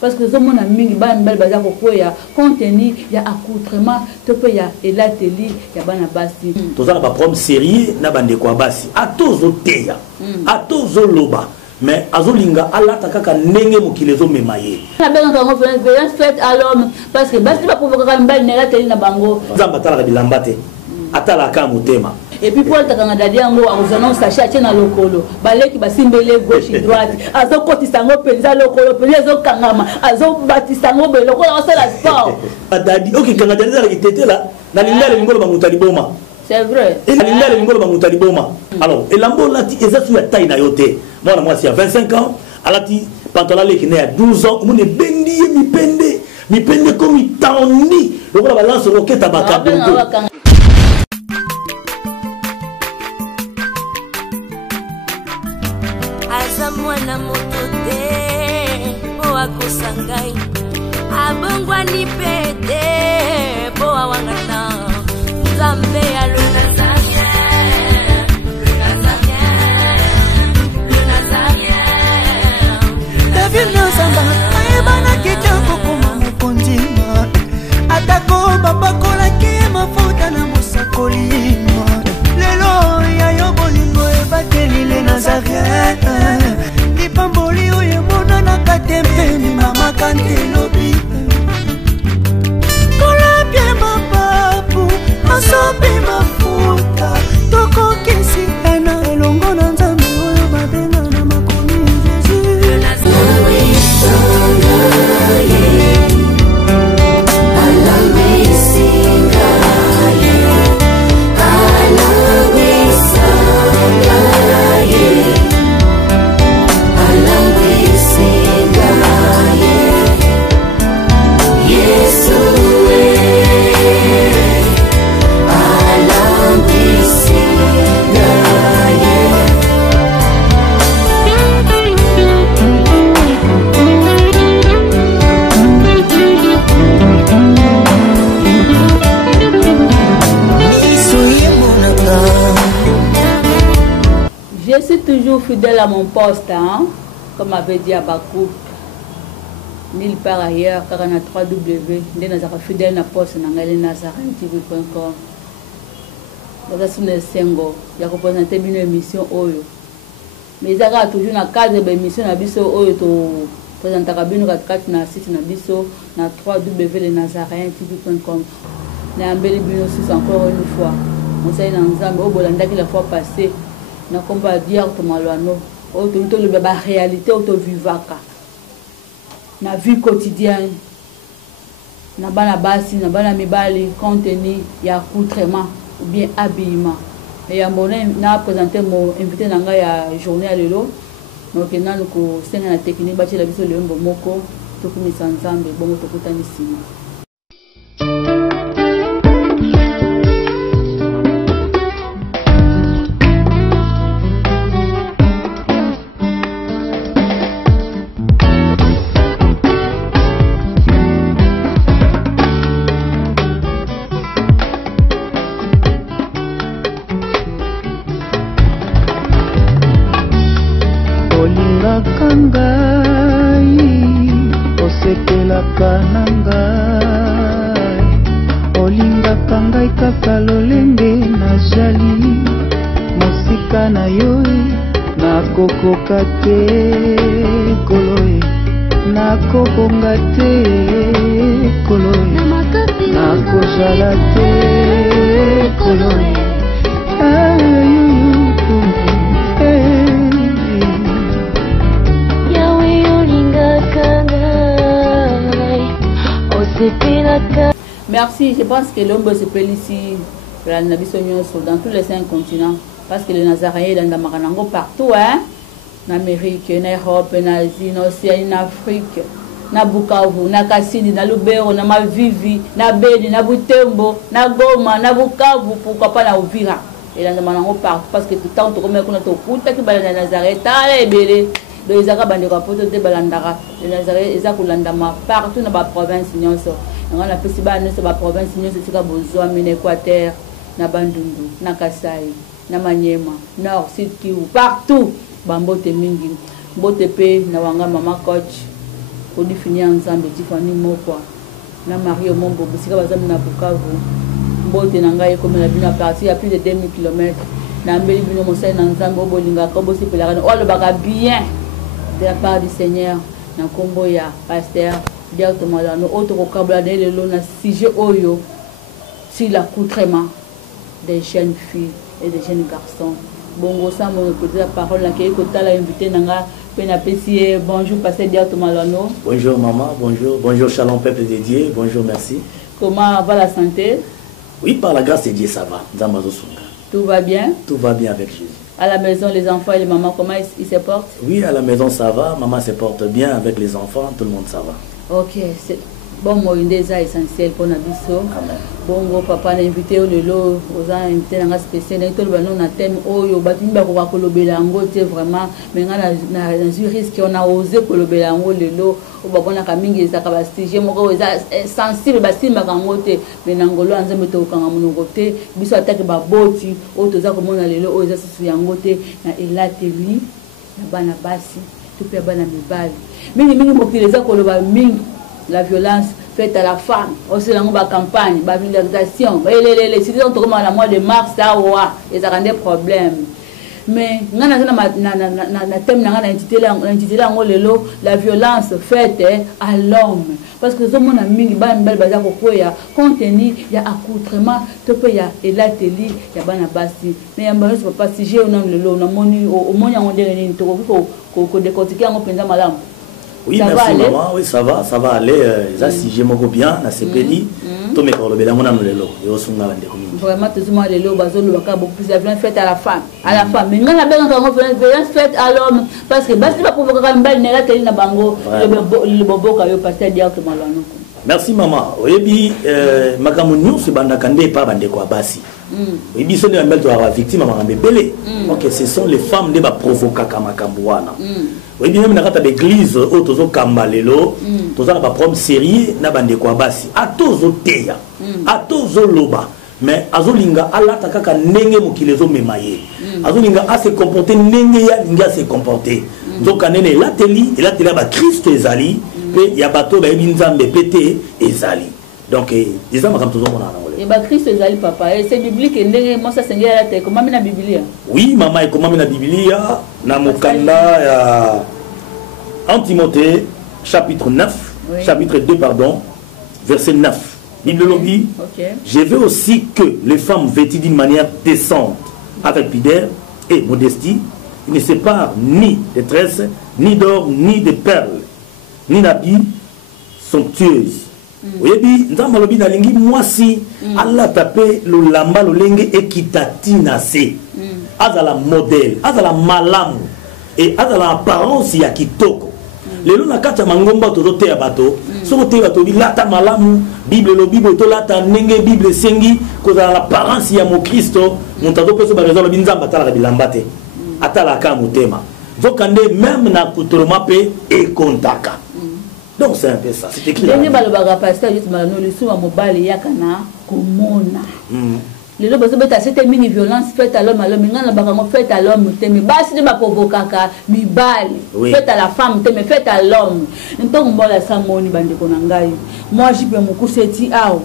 parce que zo mona mingi bana bal baza ko ya contenu ya accoutrement to pe ya elateli ya bana basi tozala ba problème sérieux na bande kwa basi atozo teya atozo loba mais azolinga alata kaka ndenge mokili ezomema ye na benga ngo fait à l'homme parce que basi ba provoquer mbali na elateli na bango nzamba tala bilamba te atala ka motema. Et puis pour takanga dadi yango azana sachet atie na lokolo baleki basimbele gauche droite azo kotisa ngo penza lokolo penza azo kangama azo batisa ngo be lokolo asala sport dadi oki kanga dadi la kitetela na lilele ngolo bamutali boma c'est vrai et na lilele ngolo bamutali boma alors elambo lati ezatu ya taille na yote mwana mwasi ya 25 ans alati pantalon leki na ya 12 ans mune bendi mipende comme tandi lokolo balance roquette abakabunto. Mwana moto te po akosangai abongwa ni pete po awangana Nzambe ya le Nazarien David Nzamba ayebana kitoko kuma mukondima atako babakolaki mafuta na mosakolima lelo ya yo bolingo ebakeli le Nazarien Pamboli oye mona na katempeni mama kantelobi kola pie mapapu masopi mafuta toko kesi ena elongo na Nzambe oyo babenga na makomi Je suis toujours fidèle à mon poste, hein? Comme avait dit Abakou. Nulle part ailleurs, car on a 3W. Nous sommes fidèles à poste, nous sommes nazarentv.com. Nous sommes Sengo. Il y a représenté une émission Oyo. Mais il y a toujours un cadre d'émission Oyo to présenter na site na biso na 3W nazarentv.com. Nous avons encore une fois. On s'est dans Nzambe au Bolanda qui la fois passée. Na komba dire to malwano o to le baba réalité o to vivaka na vie quotidienne na bana basi na bana mibali contenu ya accoutrement ou bien habillement et ya mona na présenter mon invité nanga ya journée lelo donc na ko senga na technique ba tshela biso lembo moko to kumisa Nzambe bongo to kutani sima. olingaka ngai kaka lolenge nazali mosika na yo nakokoka te koloe nakobonga te koloe nakozala te koloe Merci, je pense que l'homme se peut ici dans tous les 5 continents parce que les Nazaréens sont dans Maranango partout, hein? En Amérique, en Europe, en Asie, en Océanie, en Afrique, en Bukavu, en Kassini, en Lubero, en Mavivi, en Beni, en Butembo, en Goma, en Bukavu, pourquoi pas en Uvira. Et dans Maranango partout parce que tout le temps, on a tout les Nazaréens, donc ils ont des balandara. Les Nazaréens, ils ont partout dans la province. On a la province, c'est besoin de l'Équateur, na Bandundu, na Kasai, na Maniema, Nord, Sud Kivu, partout. Bambote mingi, bote pe na wanga mama coach, kodi fini ensemble Tiffany Mokwa na Mario Mombo bisika bazami na Bukavu mbote na ngai comme la bina partie à plus de 2000 km na mbeli bino mosai na nzambe obolinga ko bosi pelaka o le baka bien de la part du Seigneur na kombo ya pasteur Diato Malano auto ko kabla de le na sujet oyo sur l'accoutrement des jeunes filles et des jeunes garçons. Bongo ça mon côté la parole là qui côté la invité nanga pena pesi bonjour pasteur Diato Malano. Bonjour maman, bonjour shalom peuple de Dieu, bonjour merci. Comment va la santé? Oui, par la grâce de Dieu ça va. Tout va bien? Tout va bien avec Jésus. À la maison les enfants et les mamans comment ils se portent? Oui, à la maison ça va, maman se porte bien avec les enfants, tout le monde ça va. OK, c'est bon moi une des essentiels pour Nabiso. Amen. Bongo papa na invité le lo aux invité na spécial na tolo bano na thème oyo batimba ko kolobela ngo te vraiment mais na risque on a osé kolobela ngo lelo o babona ka mingi ezaka ba sujet moko eza sensible ba simba kango te mais na ngolo anzembe to kanga munoko te biso atake ba boti o toza ko mona lelo o eza susu yango te na elateli na bana basi to pe bana mibali mingi mokileza koloba mingi la violence faite à la femme, aussi dans la campagne, la vulgarisation, les citoyens comme le mois de mars, ça et ça rend des problèmes. Mais nous avons un thème, la violence faite à l'homme. Parce que ce monde a mis une belle base contenu, il y a accoutrement, il y a l'atelier, il y a banabasi. Mais il y a un peu pas si j'ai un homme le lot, au moins on dirait qu'on décortique un peu malade. Oui, ça merci maman, oui ça va aller. Si j'ai mon bien, na CPD, tout mes corps le béla mon âme le lot. Et au son là vraiment tout le monde le lot, bazou le baka beaucoup plus la violence faite à la femme, Mais nous la violence faite à l'homme parce que basi pas provoquer une balle nela teli na bango le bobo ka yo pasteur directement là non. Merci maman. Oyebi makamu nyusu bandakande pa bande kwa basi. Oyebi so ne mbel to la victime mama mbele. OK, ce sont les femmes de ba provoquer kama kambuana. Oui, bien, dans l'église, au tozo kambalelo, tozo na ba problème sérieux na bande kwa basi. A tozo teya, a tozo loba, mais azolinga ala takaka nenge mokilezo memaye. Azolinga a se comporter nenge ya linga se comporter. Donc anene la teli, et la teli ba Christ ezali, pe ya bato ba ebinzambe pété ezali. Donc les hommes comme tozo mona na ngole. Et ba Christ ezali papa, et c'est biblique nenge moi ça sengela la te comment na Biblia. Oui, maman et comment na Biblia na mokanda ya en Timothée, chapitre 9, oui. Chapitre 2, pardon, verset 9. Bible dit, je veux aussi que les femmes vêtues d'une manière décente, avec pudeur et modestie, ne séparent ni de tresses, ni d'or, ni de perles, ni d'habits somptueuses. Vous voyez, dans le Bible, moi si Allah tapé le lamba, le lengue et kitatina se, azala modèle, azala malam, et azala apparence ya kitoko. Les gens qui ont mangomba to te abato so te bato bilata malamu bible lo bible to lata nenge bible sengi ko za l'apparence ya mo Kristo montazo peso ba raison lo binzamba tala bilambate atala ka mutema zokande même na kutroma pe e kontaka. Donc c'est un peu ça, c'est écrit. Les balobaga pasteur juste malano le sou mobile yakana komona. Les gens qui cette mini violence faite à l'homme, faite à l'homme, mais basi de ma provocaka, mi bali, faite à la femme, mais faite à l'homme. Donc moi la samoni bande konangai. Moi j'y peux mon couseti ao.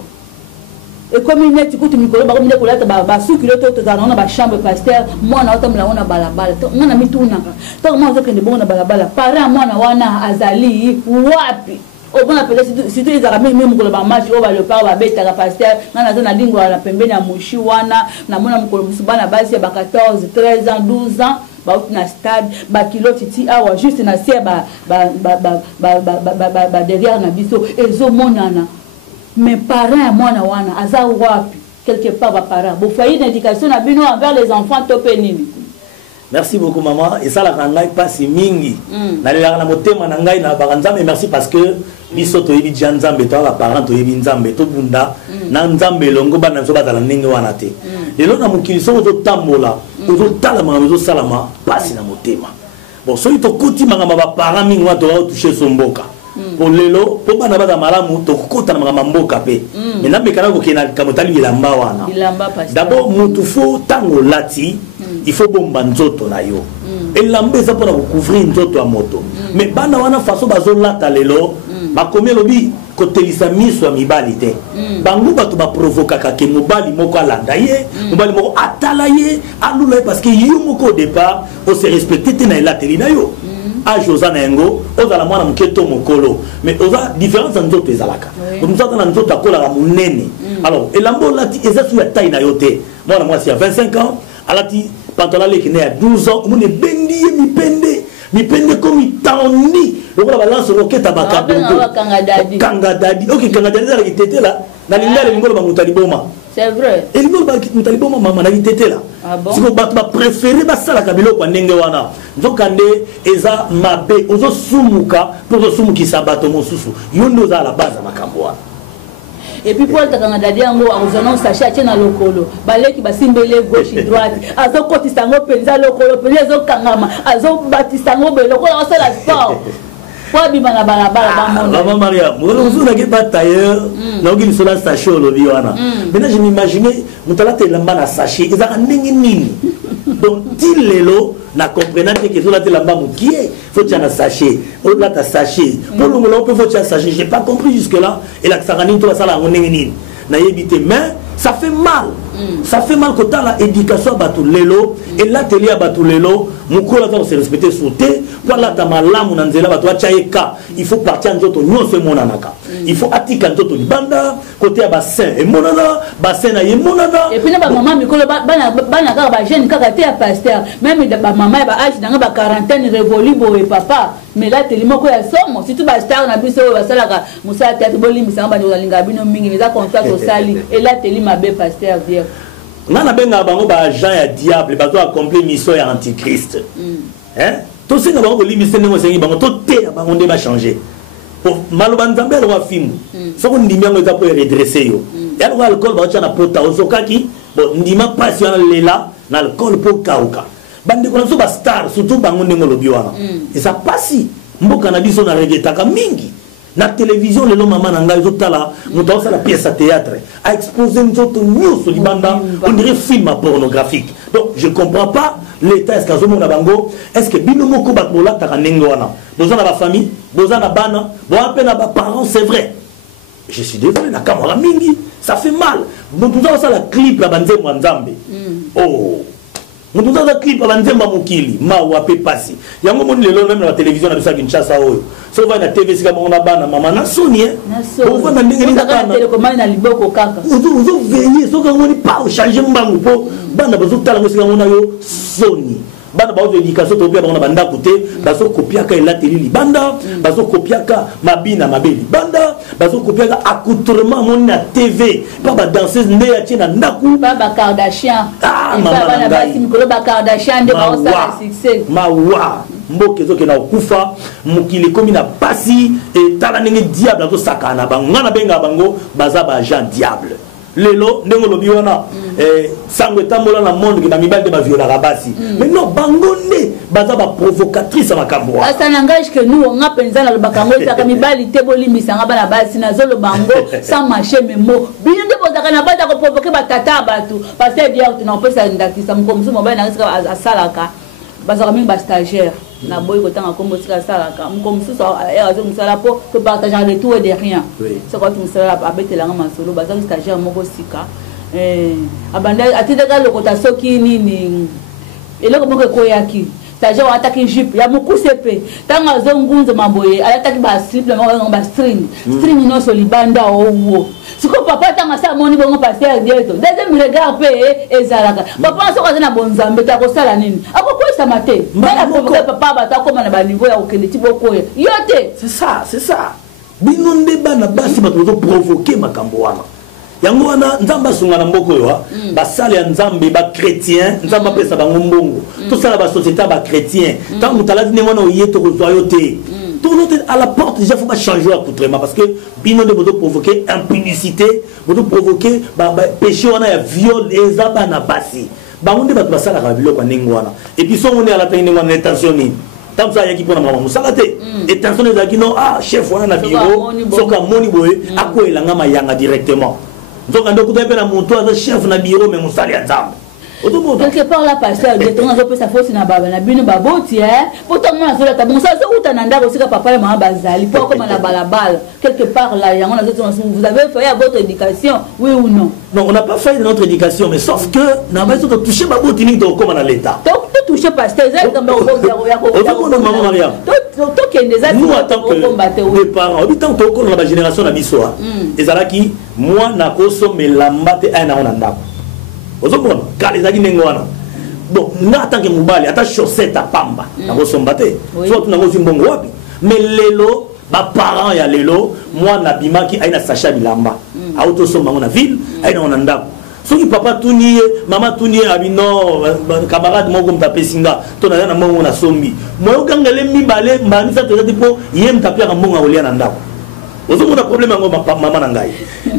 Et comme il est écoute micro, ba comme de kolata ba sou kilo to za na ba chambre pasteur, moi na otam la ona balabala. On a mis tout na. Donc moi je que de bon na balabala. Parents moi na wana azali wapi. On appelle si tu les as même pour le match on va le pas va bête la pasteur na na lingua la pembeni ya mushi wana na mona mukolo musubana basi ba 14 13 ans 12 ans ba na stade ba kilo titi awa juste na sia ba derrière na biso ezo monana mes parents mwana wana aza wapi quelque part ba parents bo foyer d'éducation na bino envers les enfants topenini. Merci beaucoup maman et ça la rangai passe mingi na la na motema na ngai na baranzambe merci parce que biso to yebi janzambe to la parent to yebi nzambe to bunda na nzambe longo bana so bazala ningi wana te lelo na mukili so to tambola to talama zo salama passe na motema bon so to koti mangama ba parent mingi wa to toucher son mboka pour lelo po bana baza malamu to kota na mboka pe mais na bekana ko kena kamotali bilamba wana d'abord mutu fo tango lati il faut bomba nzoto na yo elamba eza mpona kocouvrir nzoto ya moto mais bana wana façon bazolata lelo bakomi elobi kotelisa miso ya mibali te bango bato baprovokaka ke mobali moko alanda ye mobali moko atala ye alula ye parce que yo moko au départ ose respecte te na elateli na yo age oza na yango ozala mwana moke to mokolo mais oza différence ya nzoto ezalaka moto aza na nzoto akolaka monene alors elamba olati eza su ya taille na yo te mwana mwasi ya 25 ans alati pantalon leki ne ya 12 ans omoni ebendi ye mipende komi taondi lokola balance roketa bakadodo kanga dadi ok kanga dadi ezalaki tete la na lingala lingolo bamuta liboma c'est vrai elingolo bamuta liboma mama na litete la siko bato bapréféré basalaka biloko ya ndenge wana nzokande eza mabe ozosumuka mpo ozosumukisa bato mosusu yo nde oza la base ya makambo wana et puis pour takanga dadi yango azona sachet atie na lokolo baleki basimbele gauche droite azokotisa yango mpenza lokolo mpenza ezokangama azobatisa yango boye lokola asala sport po abima na balabala bamona mariam ozonaki ba tailleur naoki lisolo ya sachet olobi wana maintenant je m'imagine moto alata elamba na sachet ezaka ndenge nini donc ti lelo na comprena te ke ezolata elamba mokie faut tia na sachet olata sachet po longola mpe faut tia sachet j'ai pas compris jusque là elakisaka nini to basala yango ndenge nini nayebi te mais ça fait mal ça fait mal kotala éducation ya bato lelo elateli ya bato lelo mokolo aza kose respecte sauté po alata malamu na nzela bato batya ye ka il faut partir nzoto nyonso emonanaka il faut atika nzoto libanda kote ya bassin emonana bassin na ye emonana et puis na bamama mikolo bana kaka bajeune kaka te ya pasteur même bamama ya baage nanga baquarantaine révolu boye papa mais lateli moko ya somo surtout bastar na biso oyo basalaka mosala théâtre bolimbisanga bando kolinga bino mingi eza confiance osali elateli mabe pasteur vie nga nabengaka bango baagent ya diable bato accompli mission ya antichrist tosenga bango kolimbisa ndenge osengi bango toteya bango nde bachange maloba nzambe aloko afimu soko ndimi yango eza po eredresse yo yaloko alcool baotya na pota ozokaki ndima mpasi wana lela na alcool mpo kauka bandeko na biso bastar surtout bango ndenge olobi wana eza pasi mboka na biso na regetaka mingi na télévision lelo mama na ngai ezotala moto aosala pièce à théâtre a exposé nzoto nyonso libanda on dirait film pornographique donc je comprends pas l'état est-ce qu'azomona bango est-ce que bino moko bato bolataka ndenge wana boza na bafamille boza na bana boza mpe na baparents c'est vrai je suis désolé na kamwaka mingi ça fait mal moto oza kosala clip ya banzembo ya nzambe oh moto oza clip ya banzembo ya mokili mawa mpe pasi yango moni lelo meme na télévision na biso ya kinshasa oyo so vai na tv sika bango na bana mama na soni ovanda ndenge ozoveille soki angoni pa ochange mbangu mpo bana bazotala ngo sika ngo na yo soni bana baozo éducation topia bango na bandako te bazokopiaka elateli libanda bazokopiaka mabina mabe libanda bazokopiaka accoutrement moni na tv pa badanseuse nde yatie na ndako bakardashian bana basi mikolo bakardashian nde baosala succès mawa mboka ezokenda kokufa mokili ekomi na pasi etala ndenge diable azosakana na bango nga nabengaka bango baza baagent diable lelo ndenge olobi wana sango etambola na monde ke bamibali nde baviolaka basi mais non bango nde baza baprovocatrice ya makambo wana ça n'engage que nous onga mpenza nalobaka yango ezaka mibali te bolimbisanga bana basi nazoloba yango sans marché memo bino nde bozaka na bata koprovoke batata ya bato parce que dia tunapesa ndakisa moko mosusu mobali nango sika asalaka bazaka mingi bastagiaire na boyi kotanga kombo sika asalaka moko mosusu azo mosala mpo topartage en retour de rien soko ati mosala abetelanga masolo bazaki stagiaire moko sika abanda atindaka lokota soki nini eloko moko ekoyaki stagiaire ataki jupe ya mokuse mpe ntango azongunzama boye alataki baslip na bastring string nyonso libanda owo siko papa ntango asala moni bongo paster dieto deuxième regard mpe ezalaka papa soko aza na bonzambe te akosala nini akokwesama te bana papa bato akoma na baniveau ya kokende ti bokoya yo te c'est ça bino nde bana basi bato bazoprovoke makambo wana yango wana nzambe asunga na mboka oyo basala ya nzambe bachrétien nzambe apesa bango mbongo tosala basociété bachrétien ntango moto alati ndenge wana oye tokozwa yo te à la porte déjà faut pas changer accoutrement parce que bino de provoquer impunicité vous provoquer péché wana ya viol eza bana basi bango nde bato basalaka biloko ya ndenge wana et puis songo nde alata ndenge wana intention nini tant ça yaki pona mama musala te intention ezalaki no chef wana na bureau soka moni boye akoelanga mayanga directement nzoka ndokuta mpe na moto aza chef na bureau mais mosali ya nzambe quelque part là pasteur de ton azo pesa force na baba na bino baboti pourtant moi azo la tabon ça uta na ndako sika papa et maman bazali pour comme na balabala quelque part là yango na vous avez fait à votre éducation oui ou non? Non, on n'a pas fait de notre éducation mais sauf que na ba to toucher baboti ni to comme na l'état. Donc tu toucher pasteur ça comme maman Maria. Nous en tant que les parents, tant que la génération na biso ezalaki moi na koso melamba te un na ndako. Ozomona kalezaki nengwana. Bon, na tant que mubali ata chaussette à pamba na kosomba te. Soit tu na kosi mbongo wapi. Mais lelo ba parents ya lelo moi na bimaki aina sacha bilamba. Auto somba na ville aina na ndako. Soki papa tuniye mama tuniye abino camarade moko mtape singa to na na mongo na sombi. Moyo kangale mibale mbani sa te tipo yem tapia ka mongo olia na ndako. Ozomona problème ngo mama na ngai.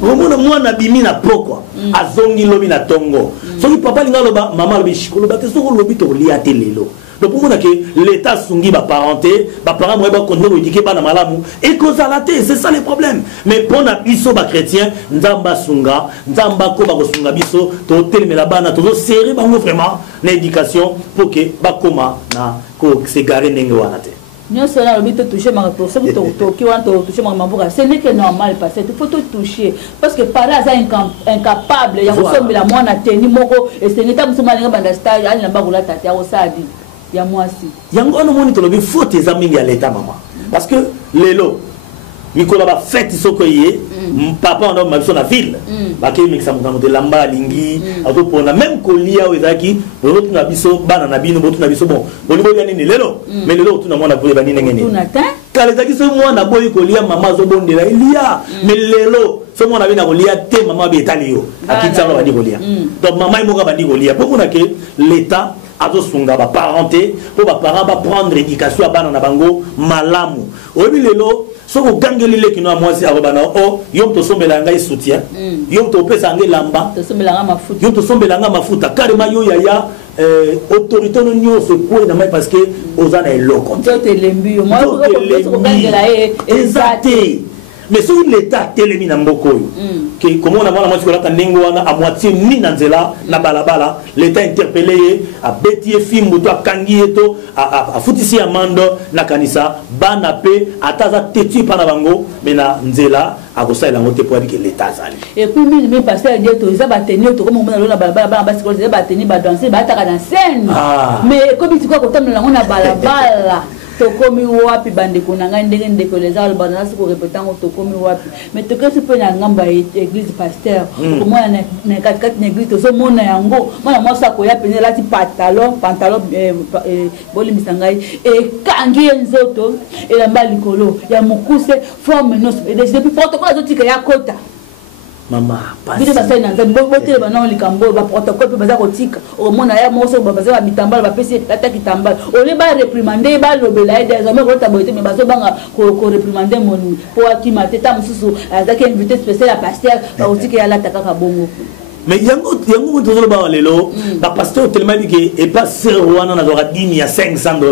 Omona mwana bimi na pokwa azongi lobi na tongo. Soki papa linga loba mama lobi shikolo ba te soko lobi to lia te lelo. Donc pour moi que l'état sungi ba parenté, ba parents moi ba continuer éduquer ba na malamu et kozalate, c'est ça le problème. Mais pour na biso ba chrétien, nzamba sunga, nzamba ko ba ko sunga biso, to telemela bana to serrer ba vraiment na éducation pour que ba koma na ko se garer ndenge wana te. Nous sommes là, nous toucher ma réponse, toucher ma mamboura. Ce n'est que normal parce qu'il faut tout toucher. Parce que par là, c'est incapable. Il y a aussi la moine à tenir moko et ce n'est pas musulman dans le stage. Il y a pas de tata au sadi. Il y a moi aussi. Il y a un monde qui faut tes amis à l'état maman. Parce que les lots, Nicolas va faire ce que y papa on a ma la ville. Parce que mixa de lamba lingi, auto pour la même colia ou ezaki, l'autre na biso banana bino, l'autre na biso bon. Bon niveau ya nini lelo, mais lelo tout na mona boye banini ngeni. Tout na tin. Car ezaki so moi na boye colia maman zo bonde la il y a, mais lelo so moi na bina colia te maman be talio. Akitsa ba di colia. Donc maman il moka ba di colia. Pour que l'état azo sunga ba parenté, pour ba parents ba prendre éducation à banana bango malamu. Obi lelo so ko gangeli le kino amwasi abana o yom to sombela ngai soutien yom to pesa ngai lamba to sombela nga mafuta yom to sombela nga mafuta carrément yo yaya autorité no nyo se ko na mai parce que ozana eloko to te lembi yo moi ko gangela exacté mais si l'état telemi na mboko yo que comment on a voir la moitié de ndenge wana à moitié ni na nzela na balabala l'état interpellé a betier film moto a kangi eto a futisi amando na kanisa bana pe ataza tetu pana bango mais na nzela a ko sala ngote pour dire que l'état zali et puis même pasteur Dieu to za ba tenir to comme on na balabala ba ba sikolo ba tenir ba danser ba taka na scène mais comme tu quoi ko tamna na balabala tokomi wapi bandeko na ngai ndenge ndeko les al bana siko répéter ngo tokomi wapi mais to kesi pe na ngamba église pasteur comment na kat na église to so mona yango mona mwasa ko ya pene lati pantalon boli misangai e kangi nzoto e la malikolo ya mukuse forme nos et depuis protocole zotika ya kota mama pas bide basai na nzambe bote ba na likambo ba protocole pe baza kotika o mona ya moso ba baza ba mitambala ba pesi lata kitambala o le ba réprimander ba lobela et désormais ko taboite mais bazo banga ko réprimander moni po akima teta mususu azaki invité spécial à pasteur ba otika ya lata kaka bongo mais yango tozolo ba lelo ba pasteur tellement dit que et pas sur wana na zora 10 ya $500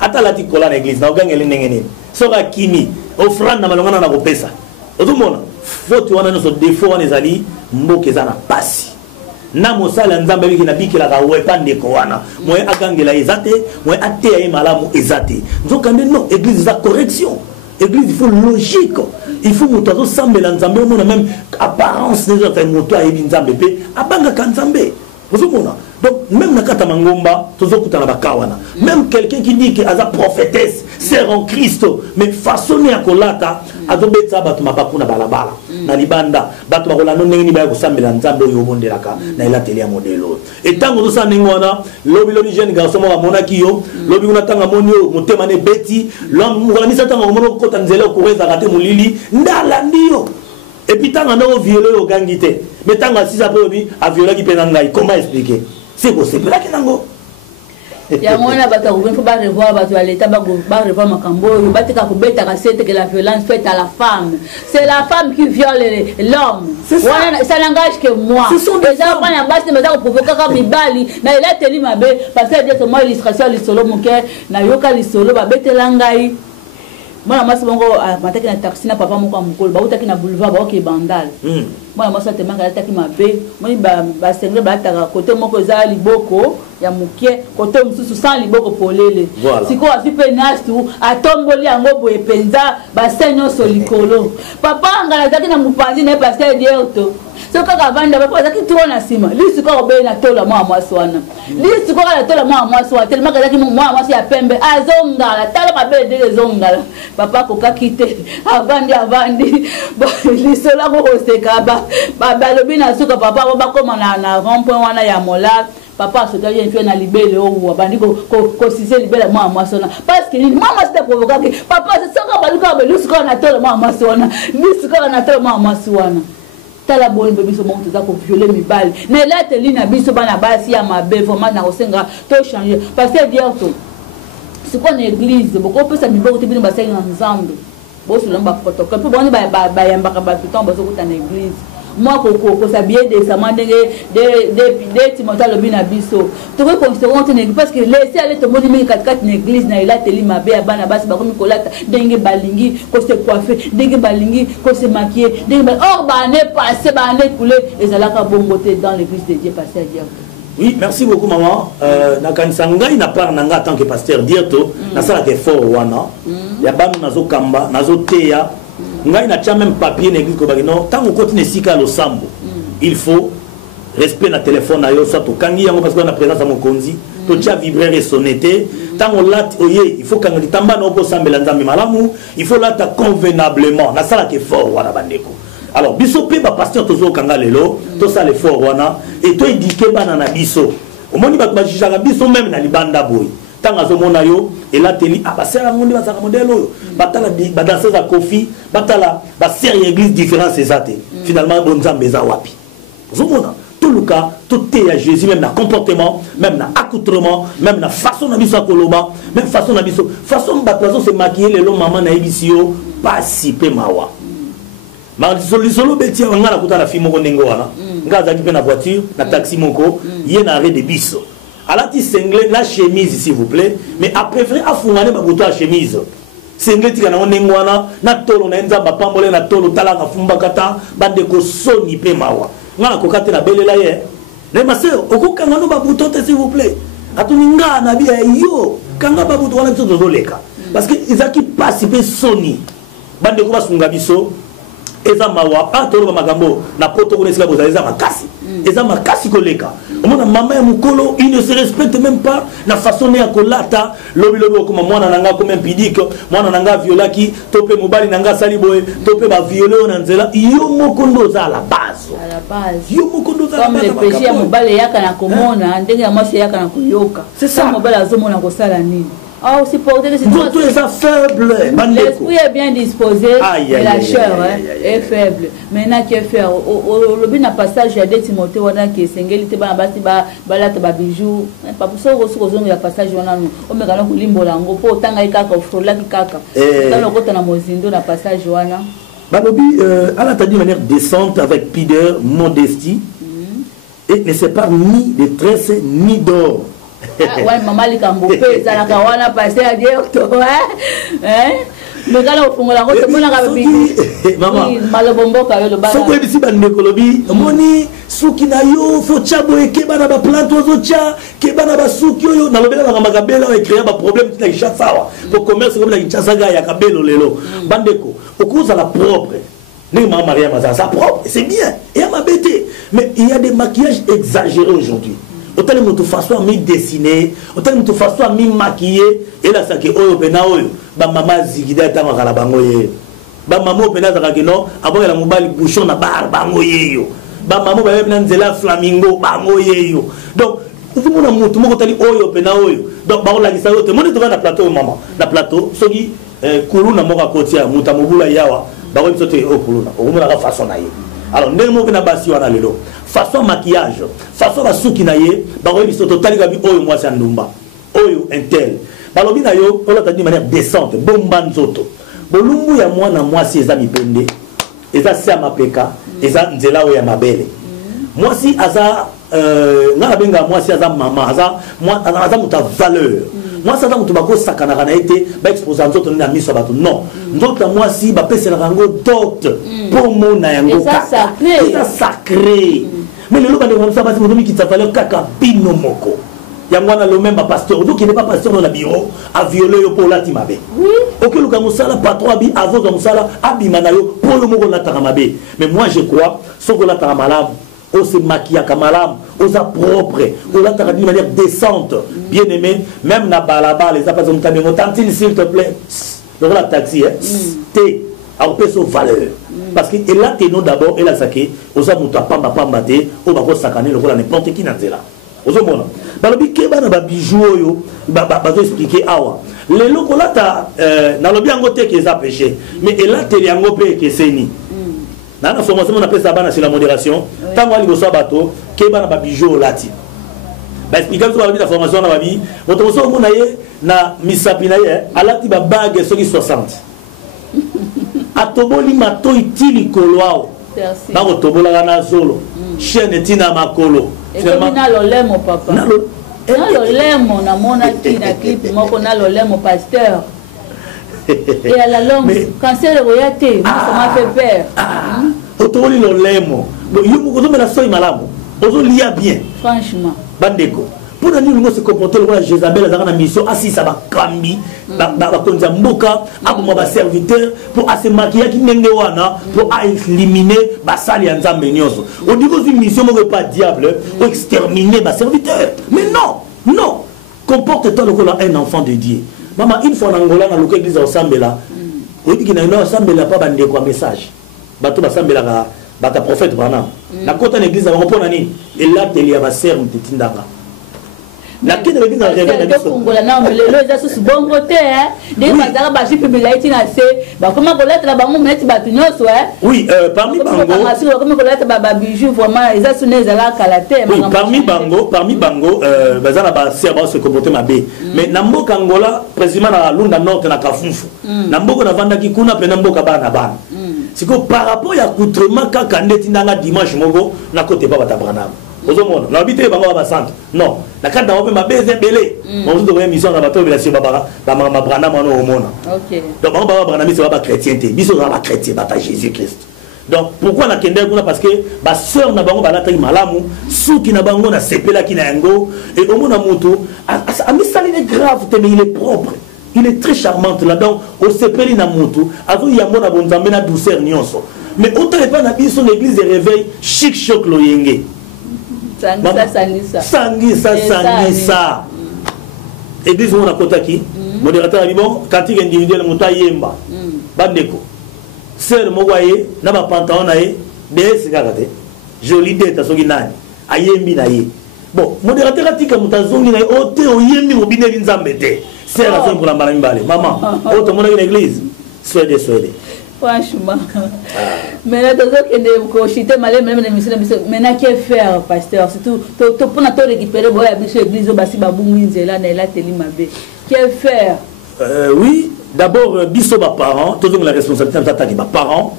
ata lati kola na église na ogangeli ndengeni soka kimi offrande na malongana na kopesa otomona faut wana no so défaut wana ezali mboka eza na pasi na mosala nzambe biki na bikela ka wepa ndeko wana moye agangela ezate moye ateya ye malamu ezate nzokande non église za correction église il faut logique il faut moto azosambela nzambe omona même apparence déjà fait moto ayebi nzambe pe abangaka nzambe ozomona donc même na kata mangomba tozokutana bakawana même quelqu'un qui dit que aza prophétesse sert en Christ mais façonné à kolata azobetsa bato mabakuna balabala na libanda bato bakolano ndenge ni baya kosambela nzambe oyo obondelaka na elateli ya modelo etango tosa ndenge wana lobi jeune garçon moko amonaki yo lobi kuna tanga moni yo motema ne beti mokola misa tanga omona kokota nzela okorezaka te molili ndala ndiyo et puis tanga ndako viole yo gangi te mais tanga sisa pe obi aviolaki mpe na ngai comment expliquer c'est possible là kinango ya mona bato ko faut pas revoir bato à l'état ba revoir makambo yo batika ko beta ka sente que la violence faite à la femme c'est la femme qui viole l'homme voilà ça n'engage que moi les enfants na base mais ça ko provoquer comme mibali na il a tenu mabe parce que moi illustration li solo mon cœur na yoka li solo ba betela ngai Moi moi c'est bongo mataki na taxi na papa moko mukolo ba utaki na boulevard ba oké bandal. Moi moi ça te maka taki mabe moi ba sengle ba taka côté moko za liboko ya mukie côté mususu sans liboko polele. Siko afipe nastu atomboli yango boye penza ba senyo solikolo. Papa ngala taki na mupanzi na pasteur dierto. So kaka vanda papa zaki trona sima. Lisi ko be na tola mwa swana. Lisi ko la tola mwa swana tellement que zaki mwa ya pembe azongala tala mabe de zongala. Papa koka kite avandi lisola ko oseka ba lobi na suka papa ba koma na rond-point wana ya mola papa soka ye fait na libele o bandi ko sise libele mwa sona parce que mama c'était provoquer papa c'est ça ka baluka be lusiko na tola mwa sona lusiko na tola mwa swana tala boni biso mo tuza ko violer mibali na la teli na biso bana basi ya mabe vraiment na osenga to changer parce que dire to c'est quoi une église beaucoup peut ça miboko tibini ba senga nzambe bo so lamba protocole po boni ba yamba ka ba tuton ba so ko na église moi ko ça bien de ça mandenge de Timothée lobi na biso to ko considérer une église parce que laisser aller to moni 4 une église na ila teli mabe ya bana basi ba ko mikolata ndenge balingi ko se coiffer ndenge balingi ko se maquiller ndenge or ba ne passer ba ne couler et ça la ka bomboter dans l'église de Dieu pasteur Dieu. Oui, merci beaucoup maman. Nakansanga ina part nanga en tant que pasteur Dierto, na sala ke fort wana. Ya banu nazo kamba, nazo teya. Ngai na tia même papier l'église ko bagino, tant on continue sika lo sambo. Il faut respect na téléphone na yo soit to kangi yango parce que na présence à mon konzi, to tia vibrer et sonneté. Tant on lat oye, il faut kangi tamba no ko sambela nzambe malamu, il faut lat convenablement. Na sala ke fort wana bandeko. Alors, biso pe ba pasteur tozo kanga lelo, to ça le fort wana et to édiquer bana na biso. Au moni ba jijaka biso même na libanda boy. Tanga zo mona yo et la teli ah ba sera ngondi ba saka modelo. Batala ba danser za kofi, batala ba série église différent ces athées. Finalement bon nzambe za wapi. Zo mona tout le cas tout est à Jésus même na comportement, même na accoutrement, même na façon na biso koloba, même façon na biso, façon ba plazo se maquiller lelo maman na ebisio pas si pe mawa. Mais solo beti on a la kuta la fille moko ndenge wana ngaza ki pe na voiture na taxi moko yé na arrêt de biso ala ti sengle la chemise s'il vous plaît mais a préféré afungane ba boto la chemise sengle ti kana ndenge wana na tolo na nzamba pambole na tolo tala ka fumba kata bande ko soni pe mawa ngana ko kate na belela ye ne ma sœur okukanga no ba boto s'il vous plaît atuninga na bia yo kanga ba boto wana tso zoleka parce que izaki participer soni bande ko basunga biso eza mawa atoro magambo na poto ko nesika boza eza makasi eza makasi koleka omona mama ya mukolo il ne se respecte même pas na façon ya kolata lobi comme mwana nanga comme impidique mwana nanga violaki topé mobali nanga saliboye topé ba violer na nzela yo mokondo za la base yo mokondo za la base comme le péché ya mobali yaka na komona ndenge ya mwasi yaka na kuyoka c'est ça mobali azomona ko sala nini. Ah, aussi pour dire que c'est tout est faible. L'esprit est bien disposé, mais la chair est faible. Maintenant, qu'est-ce qu'il faire? Au lobby n'a passage à des Timothée wana qui est single, te ba basi ba la te ba bijou. Pas pour ça aussi aux la passage wana nous. On me gana kulimbo lango po tanga ikaka ofrola kikaka. Dans le côté na mozindo na passage wana. Balobi elle a dit de manière décente avec pudeur, modestie et ne sépare ni de tresse ni d'or. Ouais maman li kambope ça la kawana passer à dire hein mais quand on fongola ko te mona ka bibi maman malobombo ka yo ba so ko bisi ba ndekolobi moni suki na yo fo chabo eke bana ba planto zo cha ke bana ba suki yo na lobela ba makabela o créer ba problème na chafawa pour commerce comme la chasaga ya kabelo lelo bandeko okuza la propre ni maman Maria maza ça propre c'est bien et à ma bête mais il y a des maquillages exagérés aujourd'hui. Autant de toute façon à me dessiner, autant de toute façon à me maquiller, et là ça qui est oyo pena oyo, ba maman zigida tanga kala bangoye, ba maman pena zaka kino, abo la mobile bouchon na bar bangoye yo, ba maman ba pena nzela flamingo bangoye yo. Donc tout le monde tout le monde tali oyo pena oyo. Donc ba la kisa yo te monde to na plateau maman, na plateau soki kuluna moka kotia mutamobula yawa, ba ko sote o kuluna, o mo la façon na ye. Alors ndenge mo na basi wana lelo. Façon maquillage, façon la souki na ye, baro biso totali gabi oyo mwasi andumba, oyo intel. Balobi na yo, on l'a dit de manière décente, bomba nzoto. Bolumbu ya mwana mwasi eza mipende, eza sia mapeka, eza nzela oya mabele. Mwasi aza nga benga moi si aza maman aza muta valeur moi ça dans tobako sakana kana été ba exposer nzoto na miso bato non nzoto moi si ba pesa rango dot pour mona yango kaka ça sacré mais le loba de comme ça ba monomi qui valeur kaka pino moko yango na le même pasteur donc il n'est pas pasteur dans la bureau a violer yo pour la timabe OK le kamusala patron abi avo kamusala abima na yo pour le moko na takamabe mais moi je crois ce que la takamala on se maquille à Kamalam, on sa propre, on l'a d'une manière décente, bien aimé, même na balaba, les appareils de camion, tantine s'il te plaît, donc la taxi, t'es à opérer son valeur. Parce que là, t'es non d'abord, et là, ça qui, on s'est mouta pamba pamba té, on va s'accaner, le rôle n'importe qui n'a pas là. Aux hommes, dans le biquet, on a bijou, bah, expliquer, awa. Les locaux là, dans le bien côté qui est péché, mais là, t'es les angopé qui est séni. Dans la formation, on appelle ça sur la modération. Tant qu'on a un bateau, qui est un bijou lati. Expliquez vous la formation dans la vie. Votre osomo na ye na misapina ye, alati ba bague soki 60. Atoboli mato itili kolwao. Ba otobola na zolo. Chaîne tina makolo. Et comme na lo lemo papa. Na lo lemo na mona ki na clip moko na lo lemo pasteur. Et à la longue, quand c'est le royauté, ça m'a fait peur. Autour de l'emo, vous avez la soie malade, vous lia bien. Franchement. Bandeko. Pour nous se comporter le Jézabel dans la mission, assis à la cambi, à Konzamboka, à mon serviteur, pour se maquiller qui n'enguewana, pour éliminer Bassali en Zambénios. Au niveau d'une mission, on ne veut pas diable, pour exterminer ma serviteur. Mais non, non. Comporte-toi un enfant de Dieu. Maman, une fois en Angola, dans l'église ensemble là, on dit qu'il y a un ensemble là, pas bandé quoi message. Bateau ensemble là, bata prophète Branham. La côte en église, on prend nani. Et là, il y a ma sœur, on te tindanga. La quête de l'église en réveil. Non, mais le c'est bon côté, hein. Des bazar, bachi publicité na c'est. Bah comment connaître la banque, mettre batunyo soit. Oui, parmi bango. Comment connaître baba bijou vraiment, ils a sonné la qualité. Oui, parmi bango, bazar ba sœur ba se comporter ma bé. Mais nambo Angola, précisément na Lunda Nord na Kafunfu. Nambo na vanda ki kuna pe nambo ka bana bana. C'est que par rapport à accoutrement quand kandeti ndanga dimanche mogo na côté baba tabranam. Ozomona, na habité bango ba centre. Non, na kada on peut ma bé zembelé. On doit une mission na bato de la sibaba ba mama branam no omona. OK. Donc bango baba branam c'est ba chrétienté. Biso ba chrétien bata Jésus-Christ. Donc pourquoi na kende kuna parce que ba sœur na bango ba la tayi malamu, souki na bango na sepela ki na yango et omona moto a misali est grave mais il est propre. Il est très charmante là-dedans. Au sepeli na moto, avant yambo na bonzambe na douceur nyonso. Mais autant pas na biso l'église de réveil chic choc loyenge. Sangisa. Église on a kotaki. Modérateur bon cantique individuel mota yemba. Bandeko. Sœur mowaye na ba pantalon na ye DS kakate. Jolie tête soki nani. Ayembi na ye. Bon, modérateur atika mutazongi na ye ote oyembi mobineli nzambe te. C'est la fin pour la maman. Maman, autre monde dans l'église. Soyez. Franchement. Mais là, maintenant, qu'est-ce faire, pasteur? Surtout, pour nous récupérer l'église, qu'est-ce faire? Oui, d'abord, biso ba parents, tous la responsabilité d'attaquer ma parents.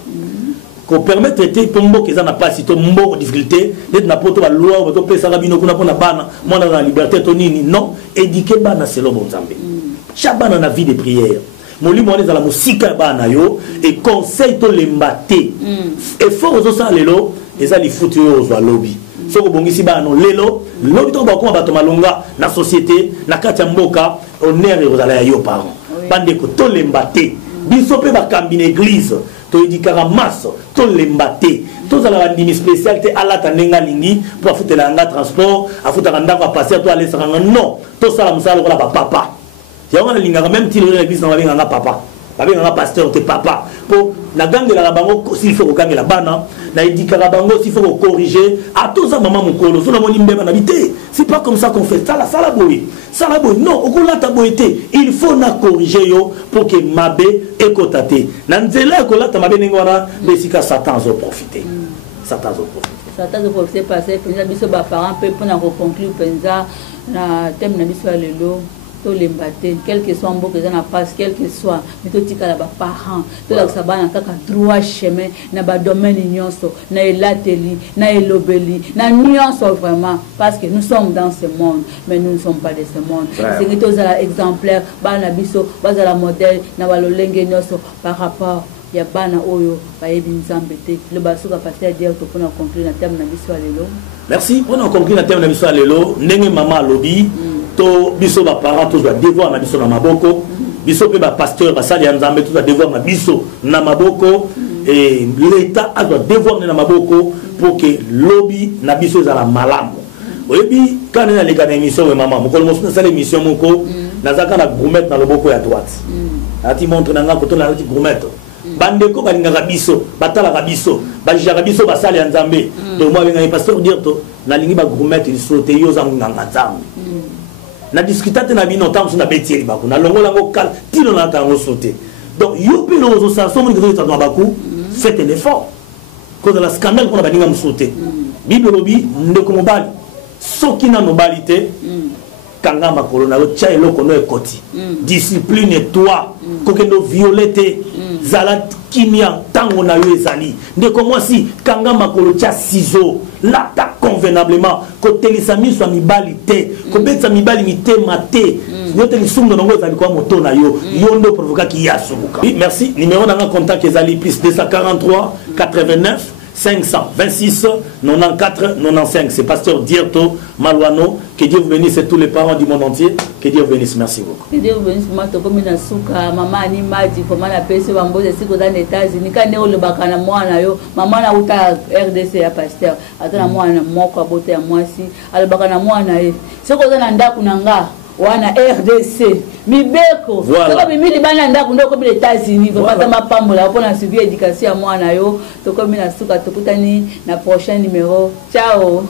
Qu'on permet de traiter pour moi qu'ils n'ont pas si tout le monde difficulté d'être n'importe quoi loi ou tout ça rabino qu'on a pas na bana moi dans la liberté tonini non éduquer bana c'est le bon zambé chaque bana na vie de prière mon livre on est dans la musique bana yo et conseil to lembaté et fort aux ça lelo et ça les foutu aux lobby so ko bongisi bana lelo lobby to ba ko ba to malonga na société na kati mboka honneur et aux ala yo parents bande ko to lembaté biso pe ba kambine église to edikara masse to lembate to za la bandimi spécialité ala tanenga lingi pour foutre la nga transport afuta ndako a passer to aller sanga non to sala musala ko la papa ya on linga même ti l'église na nga papa babe nga pasteur te papa pour na gangue la bango s'il faut gangue la bana na edikara bango s'il faut corriger à tous za maman mukolo so na moni mbeba na bité c'est pas comme ça qu'on fait ça la boy non au la ta boité il faut na corriger yo pour que mabe ekotate na nzela ko la ta mabe ngona besika satan zo profiter satan zo profiter parce que penza biso ba parents peut pour na conclure penza na thème na biso lelo to lembate quel que soit mboka za na passe quel que soit mais to tika la ba parents to la sabana kaka droit chemin na ba domaine nyonso na elateli na elobeli na nyonso vraiment parce que nous sommes dans ce monde mais nous ne sommes pas de ce monde c'est que to za exemplaire ba na biso ba za la modèle na ba lolenge nyonso par rapport ya bana oyo ba yebi nzambe te le basuka passer dire to pona conclure na terme na biso alelo. Merci on a conclure na terme na biso alelo ndenge mama lobi to biso ba parents tous doit devoir na biso na maboko biso pe ba pasteur ba sali ya nzambe tous doit devoir na biso na maboko et l'état a doit devoir na maboko pour que lobby na biso za la malamu oyebi quand na les gars émission we mama moko mo na sala émission moko na zaka na gourmet na loboko ya droite ati montre na ngako to na ati gourmet bandeko balingaka biso batalaka biso bajaka biso basali ya nzambe donc moi benga pasteur dire to na lingi ba gourmet il sauter yo za nganga nzambe na discutate na bino tant na betieli bako na longola ngo kal tilo na tango sauter donc yo pe no zo sa somo ngi to na baku faites un effort cause de la scandale qu'on a baninga msauter bible lobi ndeko mobali soki na nobalité kanga makolo na tia eloko no ekoti discipline toi kokendo violete zala kimia tango na yo ezali ndeko mwasi kanga makolo tia ciseau lata convenablement kotelisa miso mibali te kobetsa mibali mitema te yote lisumdo nango ezali kwa moto na yo yondo provoka ki yasubuka. Merci. Numéro na contact ezali plus 243 89 526 94 95. C'est pasteur Dierto Malouano. Que Dieu vous bénisse et tous les parents du monde entier. Que Dieu vous bénisse. Merci beaucoup. Que Dieu vous bénisse. Maman ani maji pour mana pese bambo de siko dans les États-Unis. Quand néo le bakana mwana yo, maman na uta RDC ya pasteur. Atana mwana moko abote ya mwasi. Al bakana mwana e. Siko za ndaku nanga. Wana RDC mibeko voilà. Mimi bana ndako ndoko bi États-Unis va pas mapambola pour na suivi éducation ya mwana yo to comme na suka tokutani na prochain numéro. Ciao.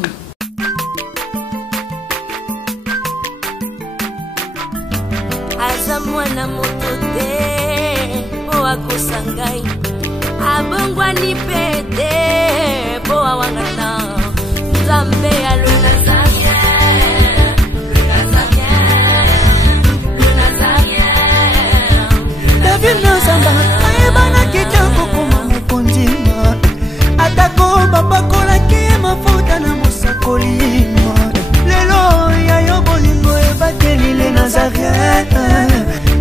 Aza mwana moto te po akosangai abongwa ni pete po awangana Nzambe alona Vinazamba ayebana kitoko kuma mukondima atako babakola ki mafuta na musakolima lelo ya yo bolingo ebateli le Nazareth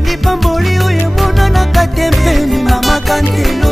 lipamboli oyo mona na katempeni mama kantelo